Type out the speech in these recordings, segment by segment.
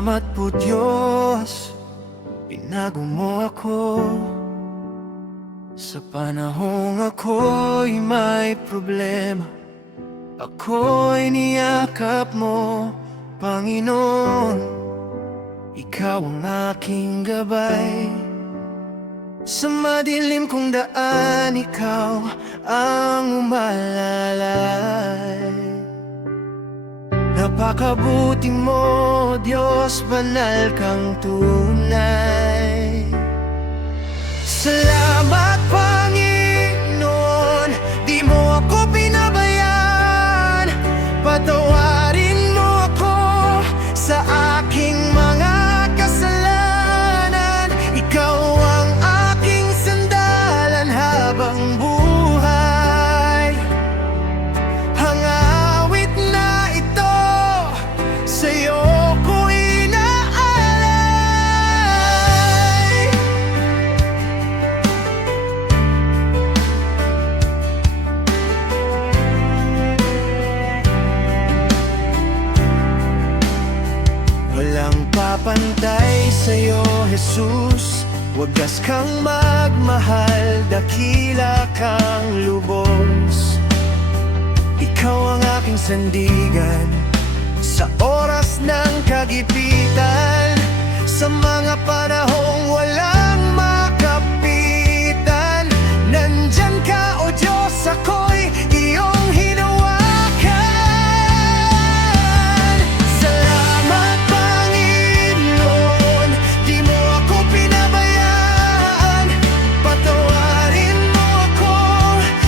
Salamat po Diyos, binago mo ako sa panahong ako'y may problema. Ako'y niyakap mo, Panginoon. Ikaw ang aking gabay. Sa madilim kong daan, ikaw ang umalalay. Napakabuti mo, Diyos, banal kang tunay. Salamat, Panginoon, di mo ako pinabayaan. Patawarin mo ako sa aking mga kasalanan. Ikaw ang aking sandalan habang buhay. Ang awit na ito sa'yo ko inaalay. Walang papantay sa'yo, Jesus. Wagas kang magmahal, dakila kang lubos. Ikaw ang aking sandigan sa oras ng kagipitan, sa mga panahong walang makapitan. Nandyan ka, O Diyos, ako'y iyong hinawakan. Salamat, Panginoon, di mo ako pinabayaan. Patawarin mo ako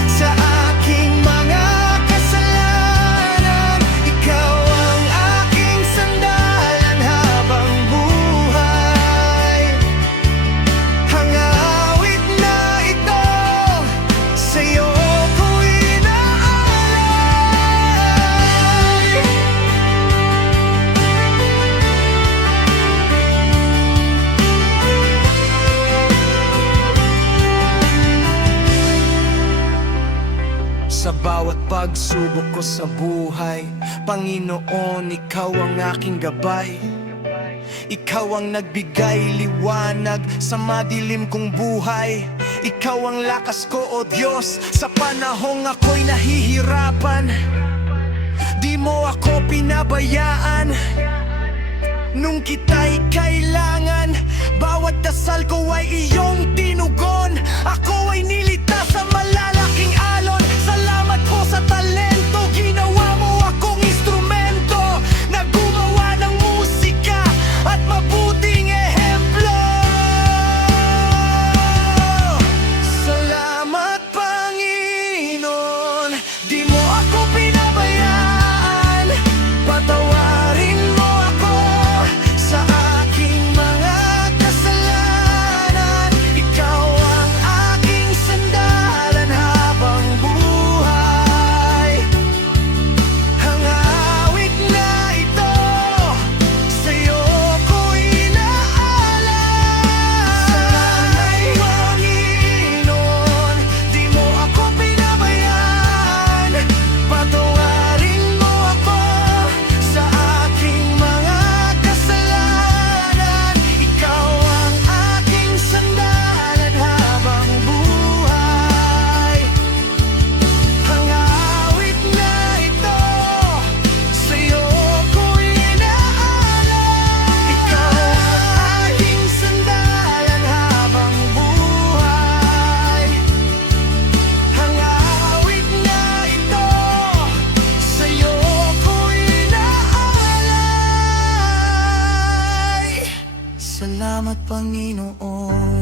sa aking mga kasalanan. Ikaw ang aking sandalan habang buhay. Ang awit na ito sa'yo ko inaalay. Sa bawat pagsubok ko sa buhay, Panginoon, ikaw ang aking gabay. Ikaw ang nagbigay liwanag sa madilim kong buhay. Ikaw ang lakas ko, O Diyos, sa panahong ako'y nahihirapan. Di mo ako pinabayaan nung kita'y kailangan. Bawat dasal ko ay iyong tinugon. Ako ay nilita sa malalaking alon. Salamat po sa talento, ginawa mo akong instrumento na gumawa ng musika at mabuting ehemplo. Salamat, Panginoon, di mo ako pinabayaan. Patawarin mo ako sa aking mga kasalanan. Ikaw ang aking sandalan habang buhay. Ang awit na ito sa'yo ko inaalay. Panginoon, di mo ako pinabayaan. Patawarin mo ako sa aking mga kasalanan. Ikaw ang aking sandalan habang buhay. Ang awit na ito sa'yo ko inaalay. Ikaw ang aking sandalan habang buhay. Ang awit na ito sa'yo ko inaalay. Salamat, Panginoon.